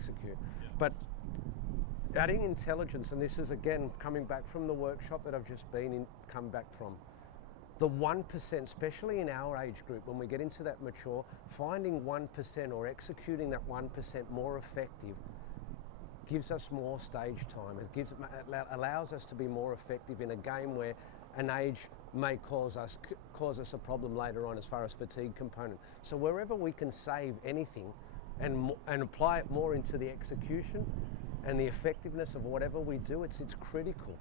execute. But adding intelligence, and this is again coming back from the workshop that I've just come back from, the 1%, especially in our age group, when we get into that mature, finding 1% or executing that 1% more effective gives us more stage time. It allows us to be more effective in a game where an age may cause us a problem later on as far as fatigue component. So wherever we can save anything and apply it more into the execution and the effectiveness of whatever we do, it's critical.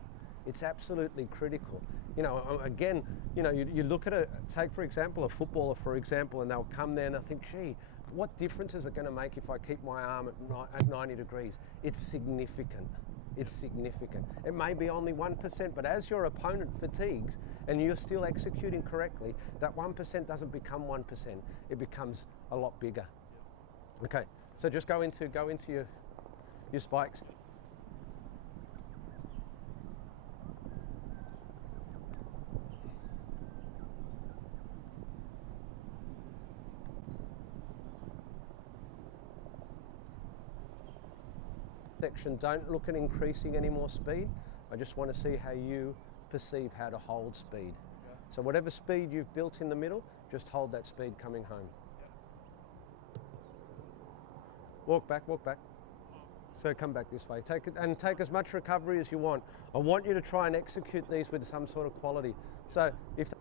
It's absolutely critical. You know, again, you know, you look at take for example a footballer, for example, and they'll come there and they'll think, gee, what difference is it going to make if I keep my arm at 90 degrees? It's significant. It's significant. It may be only 1%, but as your opponent fatigues and you're still executing correctly, that 1% doesn't become 1%. It becomes a lot bigger. Okay, so just go into your spikes. Section, don't look at increasing any more speed. I just want to see how you perceive how to hold speed. Yeah. So whatever speed you've built in the middle, just hold that speed coming home. Yeah. Walk back, walk back. So come back this way. Take it and take as much recovery as you want. I want you to try and execute these with some sort of quality. So if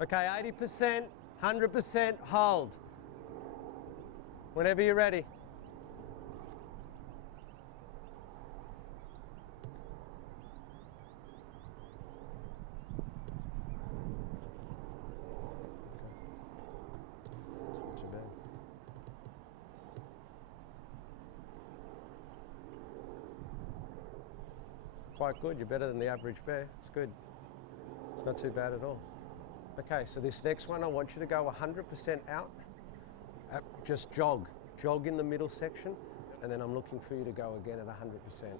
okay, 80%, 100%, hold. Whenever you're ready. Not too bad. Quite good, you're better than the average bear. It's good. It's not too bad at all. Okay, so this next one, I want you to go 100% out. Just jog in the middle section, and then I'm looking for you to go again at 100%.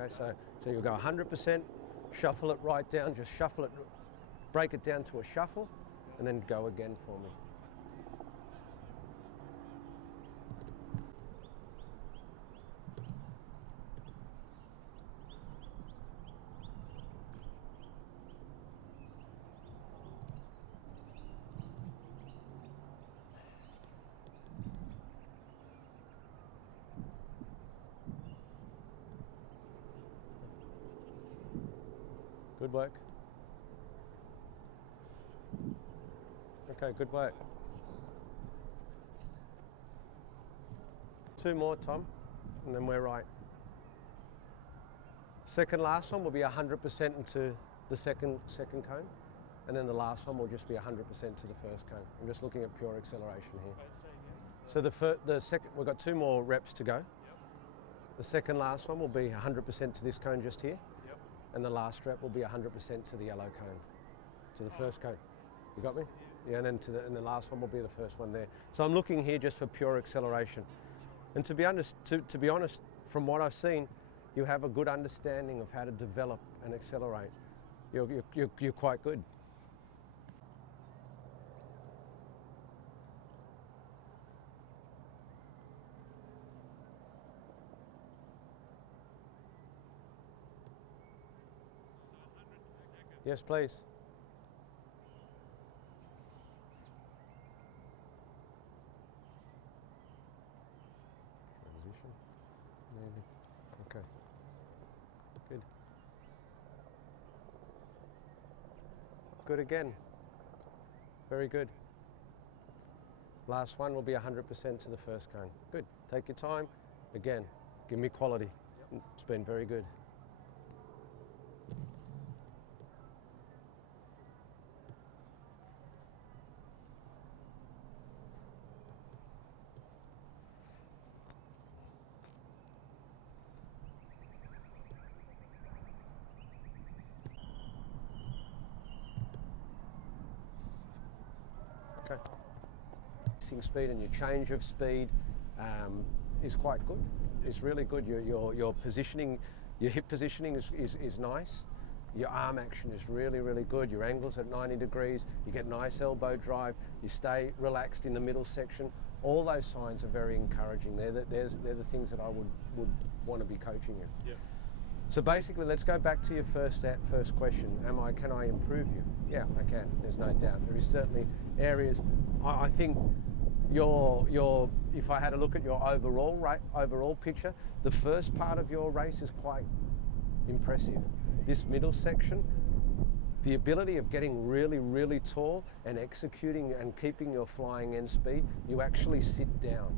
Okay, so you'll go 100%, shuffle it right down, just shuffle it, break it down to a shuffle, and then go again for me. Good work. Okay, good work. 2 more, Tom, and then we're right. Second last one will be 100% into the second cone, and then the last one will just be 100% to the first cone. I'm just looking at pure acceleration here. So the second, we've got 2 more reps to go. The second last one will be 100% to this cone just here. And the last rep will be 100% to the yellow cone, to the first cone. You got me? Yeah, and then and the last one will be the first one there. So I'm looking here just for pure acceleration. And to be honest, from what I've seen, you have a good understanding of how to develop and accelerate. You're quite good. Yes, please. Transition, maybe. Okay. Good. Good again. Very good. Last one will be 100% to the first cone. Good. Take your time. Again, give me quality. It's been very good. Okay. Speed and your change of speed is quite good. is really good. Your positioning, your hip positioning is nice. Your arm action is really, really good. Your angle's at 90 degrees. You get nice elbow drive. You stay relaxed in the middle section. All those signs are very encouraging. They're the things that I would want to be coaching you. Yeah. So basically, let's go back to your first question. Can I improve you? Yeah, I can. There's no doubt. There is certainly areas. I think if I had a look at your overall picture, the first part of your race is quite impressive. This middle section, the ability of getting really, really tall and executing and keeping your flying end speed, you actually sit down.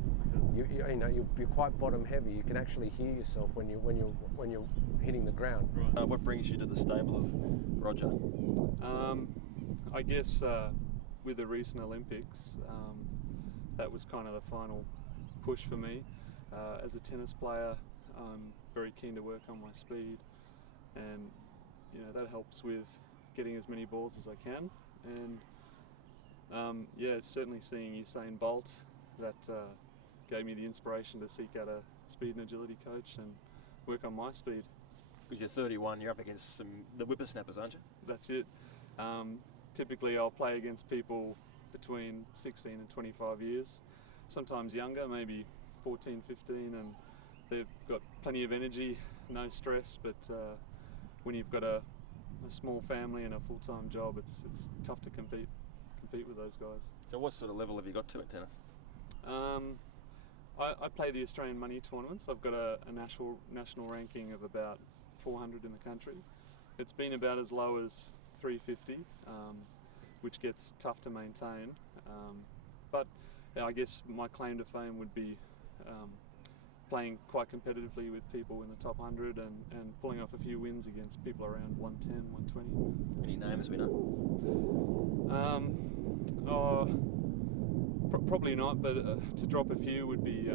You're quite bottom heavy. You can actually hear yourself when you're hitting the ground. Right. What brings you to the stable of Roger? I guess with the recent Olympics, that was kind of the final push for me. As a tennis player, I'm very keen to work on my speed, and that helps with getting as many balls as I can. And it's certainly seeing Usain Bolt that gave me the inspiration to seek out a speed and agility coach and work on my speed. Because you're 31, you're up against the whippersnappers, aren't you? That's it. Typically I'll play against people between 16 and 25 years, sometimes younger, maybe 14, 15, and they've got plenty of energy, no stress, but when you've got a small family and a full-time job, it's tough to compete with those guys. So what sort of level have you got to at tennis? I play the Australian money tournaments. I've got a national ranking of about 400 in the country. It's been about as low as 350, which gets tough to maintain. But I guess my claim to fame would be playing quite competitively with people in the top 100 and pulling off a few wins against people around 110, 120. Any names we know? Probably not, but to drop a few would be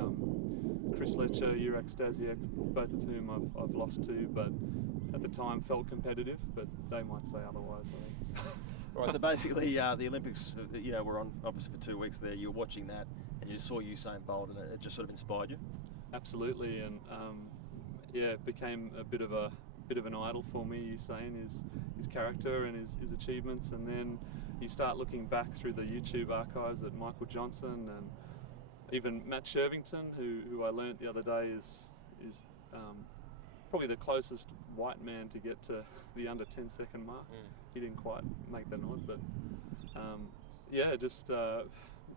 Chris Letcher, Jurek Stasiak, both of whom I've lost to, but at the time felt competitive, but they might say otherwise, I think. Right, so basically the Olympics, were on obviously for 2 weeks there. You were watching that and you saw Usain Bolt and it just sort of inspired you? Absolutely, and it became a bit of an idol for me, Usain, his character and his achievements, and then you start looking back through the YouTube archives at Michael Johnson and even Matt Shervington, who I learnt the other day is probably the closest white man to get to the under 10-second mark. He didn't quite make the nod, but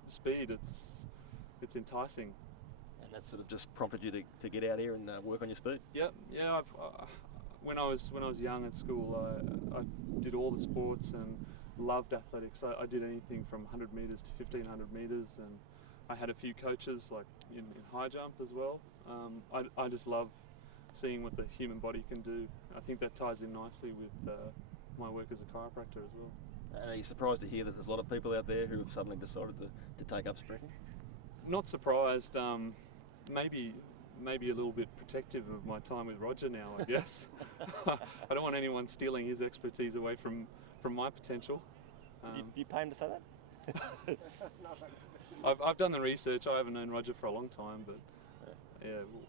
speed. It's enticing. And that sort of just prompted you to get out here and work on your speed. Yeah. When I was young at school, I did all the sports and loved athletics. I did anything from 100 metres to 1500 metres, and I had a few coaches like in high jump as well. I just love seeing what the human body can do. I think that ties in nicely with my work as a chiropractor as well. And are you surprised to hear that there's a lot of people out there who have suddenly decided to take up sprinting? Not surprised. Maybe a little bit protective of my time with Roger now, I guess. I don't want anyone stealing his expertise away from my potential. Do you pay him to say that? I've done the research. I haven't known Roger for a long time, but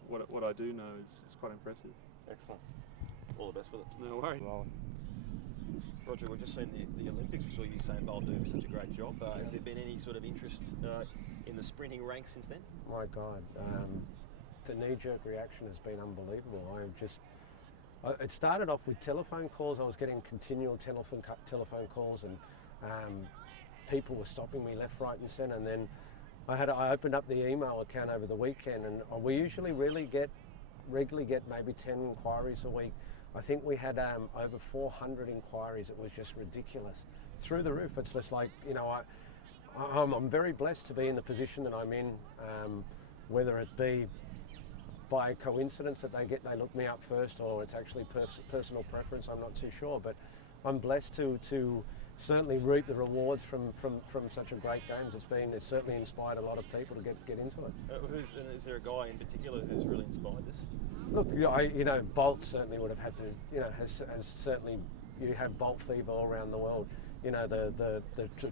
what I do know is quite impressive. Excellent. All the best with it. No worries. Roger, we've just seen the Olympics. We saw Usain Bolt doing such a great job. Has there been any sort of interest in the sprinting ranks since then? My God, the knee-jerk reaction has been unbelievable. It started off with telephone calls. I was getting continual telephone calls, and people were stopping me left, right, and centre. And then I opened up the email account over the weekend, and we usually regularly get maybe 10 inquiries a week. I think we had over 400 inquiries. It was just ridiculous, through the roof. It's just like, I'm very blessed to be in the position that I'm in, whether it be by coincidence that they look me up first, or it's actually personal preference. I'm not too sure, but I'm blessed to certainly reap the rewards from such a great games. It's certainly inspired a lot of people to get into it. Is there a guy in particular who's really inspired this? Look, Bolt certainly would have had to, has certainly, you have Bolt fever all around the world. The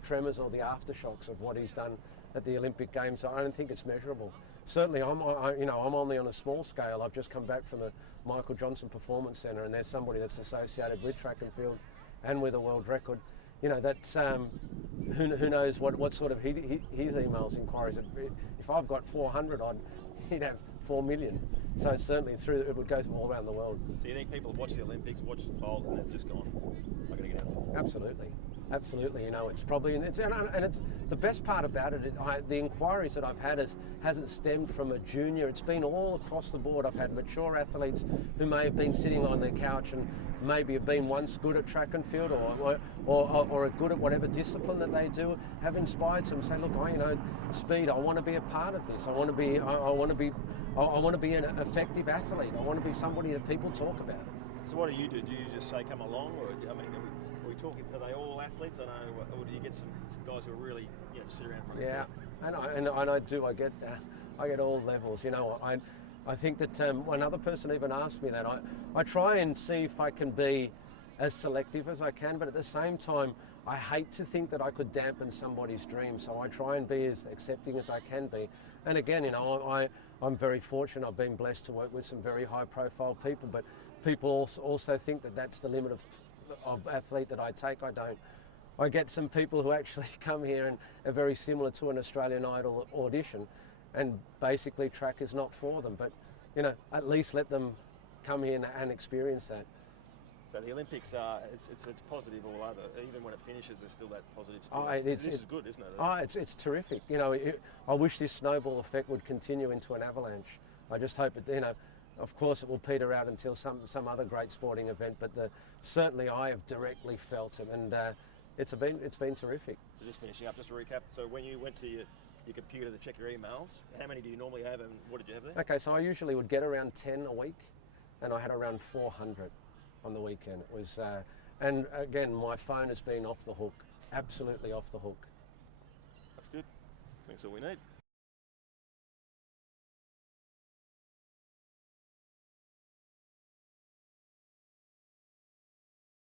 tremors or the aftershocks of what he's done at the Olympic Games, I don't think it's measurable. certainly I'm only on a small scale. I've just come back from the Michael Johnson Performance Centre, and there's somebody that's associated with track and field and with a world record. You know, that's who knows what sort of his emails inquiries. If I've got 400 odd, he'd have 4 million. So certainly it would go all around the world. So you think people have watched the Olympics, watched the bowl, and they've just gone, "I got to get out there"? Absolutely. You know, it's probably and it's the best part about it. The inquiries that I've had hasn't stemmed from a junior. It's been all across the board. I've had mature athletes who may have been sitting on their couch and maybe have been once good at track and field or are good at whatever discipline that they do, have inspired them. Say, look, speed. I want to be a part of this. I want to be an effective athlete. I want to be somebody that people talk about. So what do? Do you just say come along, or I mean, are we talking? Are they all athletes? I know, or do you get some guys who are really just sit around in front of the TV? And I do. I get all levels. You know, I think that another person even asked me that. I try and see if I can be as selective as I can, but at the same time, I hate to think that I could dampen somebody's dream. So I try and be as accepting as I can be. And again, you know, I'm very fortunate. I've been blessed to work with some very high-profile people, but people also think that that's the limit of athlete that I take. I don't. I get some people who actually come here and are very similar to an Australian Idol audition, and basically track is not for them. But you know, at least let them come here and experience that. So the Olympics it's positive all over. Even when it finishes, there's still that positive spirit. This is good, isn't it? It's terrific. You know, I wish this snowball effect would continue into an avalanche. I just hope it. You know, of course, it will peter out until some other great sporting event. But certainly, I have directly felt it, and it's been terrific. So just finishing up, just to recap. So when you went to your computer to check your emails, how many do you normally have, and what did you have there? Okay, so I usually would get around 10 a week, and I had around 400 on the weekend. It was, and again, my phone has been off the hook, absolutely off the hook. That's good. I think that's all we need.